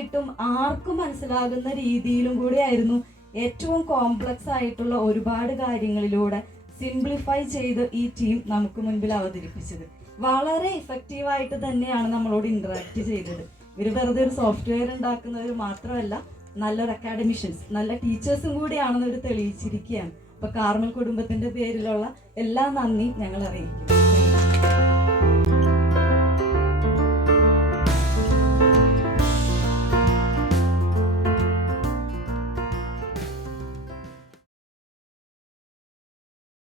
ആയിട്ടും ആർക്കും മനസ്സിലാകുന്ന രീതിയിലും കൂടിയായിരുന്നു ഏറ്റവും കോംപ്ലക്സ് ആയിട്ടുള്ള ഒരുപാട് കാര്യങ്ങളിലൂടെ സിംപ്ലിഫൈ ചെയ്ത് ഈ ടീം നമുക്ക് മുൻപിൽ അവതരിപ്പിച്ചത്. വളരെ ഇഫക്റ്റീവായിട്ട് തന്നെയാണ് നമ്മളോട് ഇന്ററാക്ട് ചെയ്തത്. ഇവർ വെറുതെ ഒരു സോഫ്റ്റ്വെയർ ഉണ്ടാക്കുന്നവർ മാത്രമല്ല, നല്ലൊരു അക്കാഡമിഷ്യൻസ്, നല്ല ടീച്ചേഴ്സും കൂടിയാണെന്ന് ഇവർ തെളിയിച്ചിരിക്കുകയാണ്. അപ്പോൾ കാർമൽ കുടുംബത്തിന്റെ പേരിലുള്ള എല്ലാ നന്ദി ഞങ്ങൾ അറിയിക്കുന്നു.